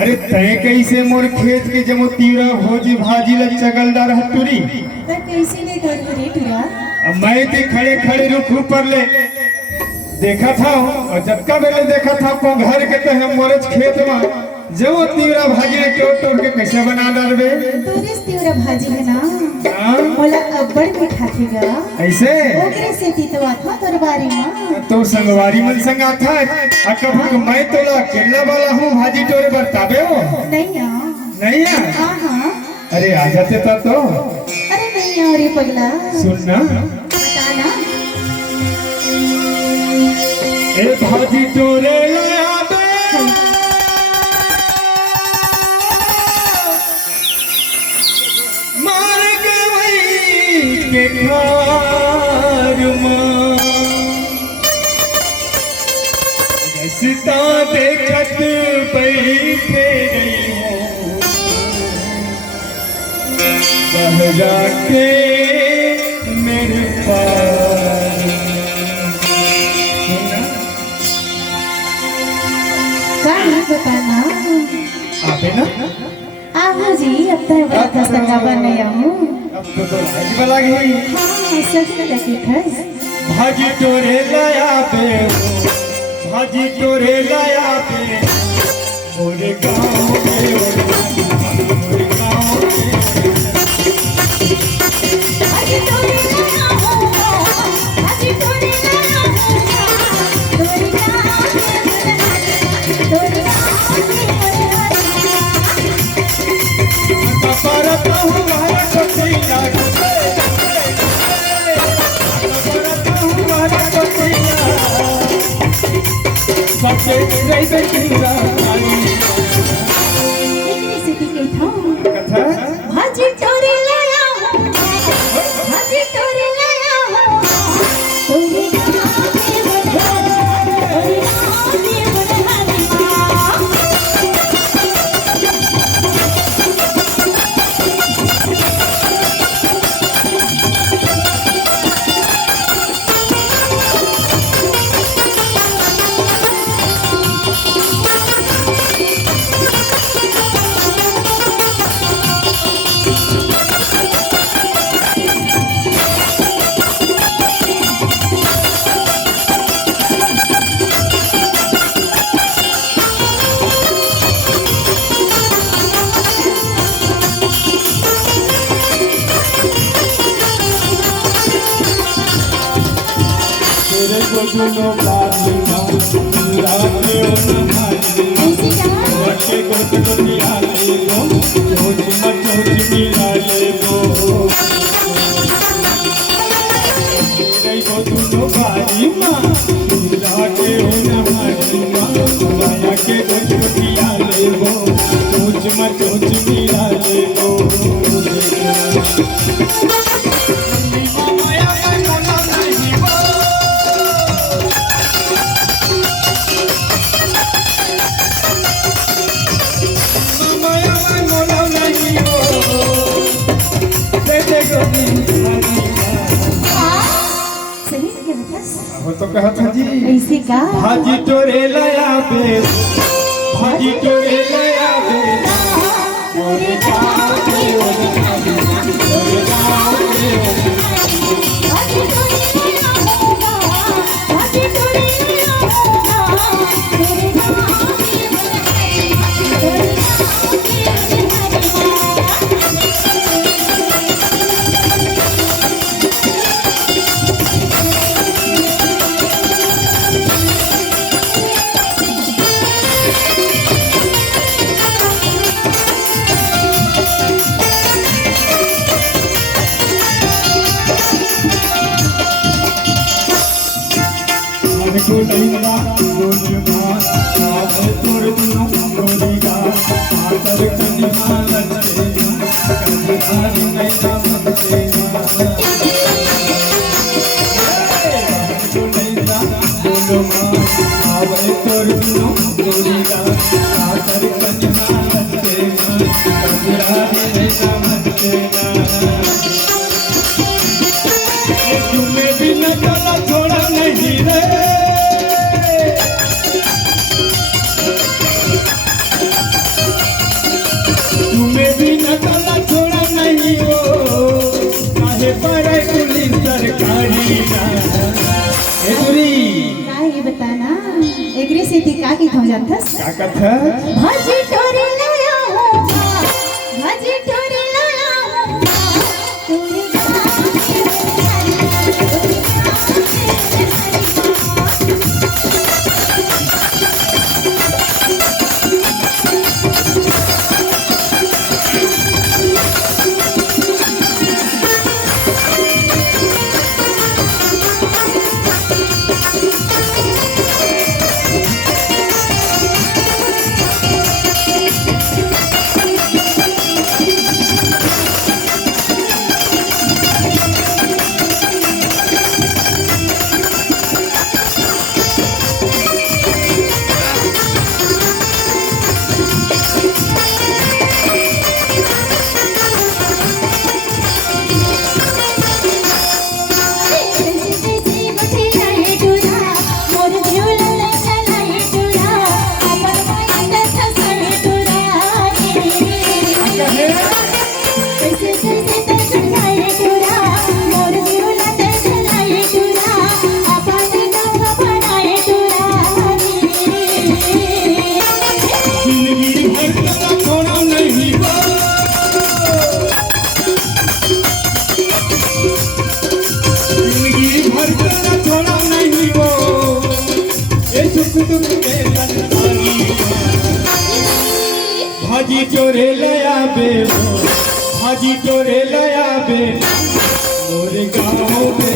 अरे तय कैसे मोर खेत के जमो तीरा भोजी भाजी ल चगलदार हटुरी कैसे ले कर रे टुरा। अब मैं ते खड़े खड़े रुख ऊपर ले देखा था और जब का बेले देखा था को घर के तह मोरच खेत में जो तीरा भाजी ने टोट टोट के कैसे बना डालबे। तोरे तीरा भाजी है ना हां मोला अब्बड़ मीठा थेगा ऐसे ओकरे से तीतवा था तोर बारी में तो संगवारी मन संग आता अकब मैं तोला केला वाला हूं भाजी तोरे बताबे हो नहीं आ नहीं आ हां हां अरे आ जाते तो अरे नहीं आ रे पगला सुन ना बता ना ए भाजी तोरे लाया बे मार गई के घर में सीता देखत बैठे गई हो बहरा के मेरे पास गाड़ी बताना आते ना आहो जी अब तो बड़ा खस्ता बने हूं अब तो भाजी वाला गई हां सच लगी खस भाजी तोरे लाया पे भाजी तोरे लाया पे मोरे गांव में मोरे गांव में भाजी तोरे लाया हो भाजी तोरे लाया हो तोरे गांव तोरे परत हूँ हर कोठिया परत हूँ हर कोठिया सबके रही बेटीरा इतनी सिटी के था कथा भाजी तोरे लाया हो भाजी तोरे लाया हो तोरे गांव में तोरे गांव में तेरे को सुनो बालिया रात में रखे को दुनिया ले लो चोच मचोच मिला ले लो तेरे को सुनो बालिया रात में माया के दुनिया ले लो चोच मचोच मिला ले लो सही से बता वो तो कहा था जी ऐसे का भाजी तोरे लाया बे भाजी तोरे लाया बे मोरे गांव के मोरे गांव के भाजी तोरे लाया हो भाजी तोरे लाया हो तोरे गांव में तोरे को लैला गोलमा आवे तोर दिनो गोरीगा आकर कनिमा लचते कनिहारी नैना मनते को लैला गोलमा आवे तोर दिनो गोरीगा आकर कनिमा लचते कनिहारी नैना मनते तुम्हें भी न छोड़ा नहीं रे कैसे दिखा की हो जानतस क्या कथा भाजी टोरे लाया हूँ भाजी टोरे लाया हूँ तोरे भाजी चोरे लया बे भाजी चोरे लया बे मोरे गाँव में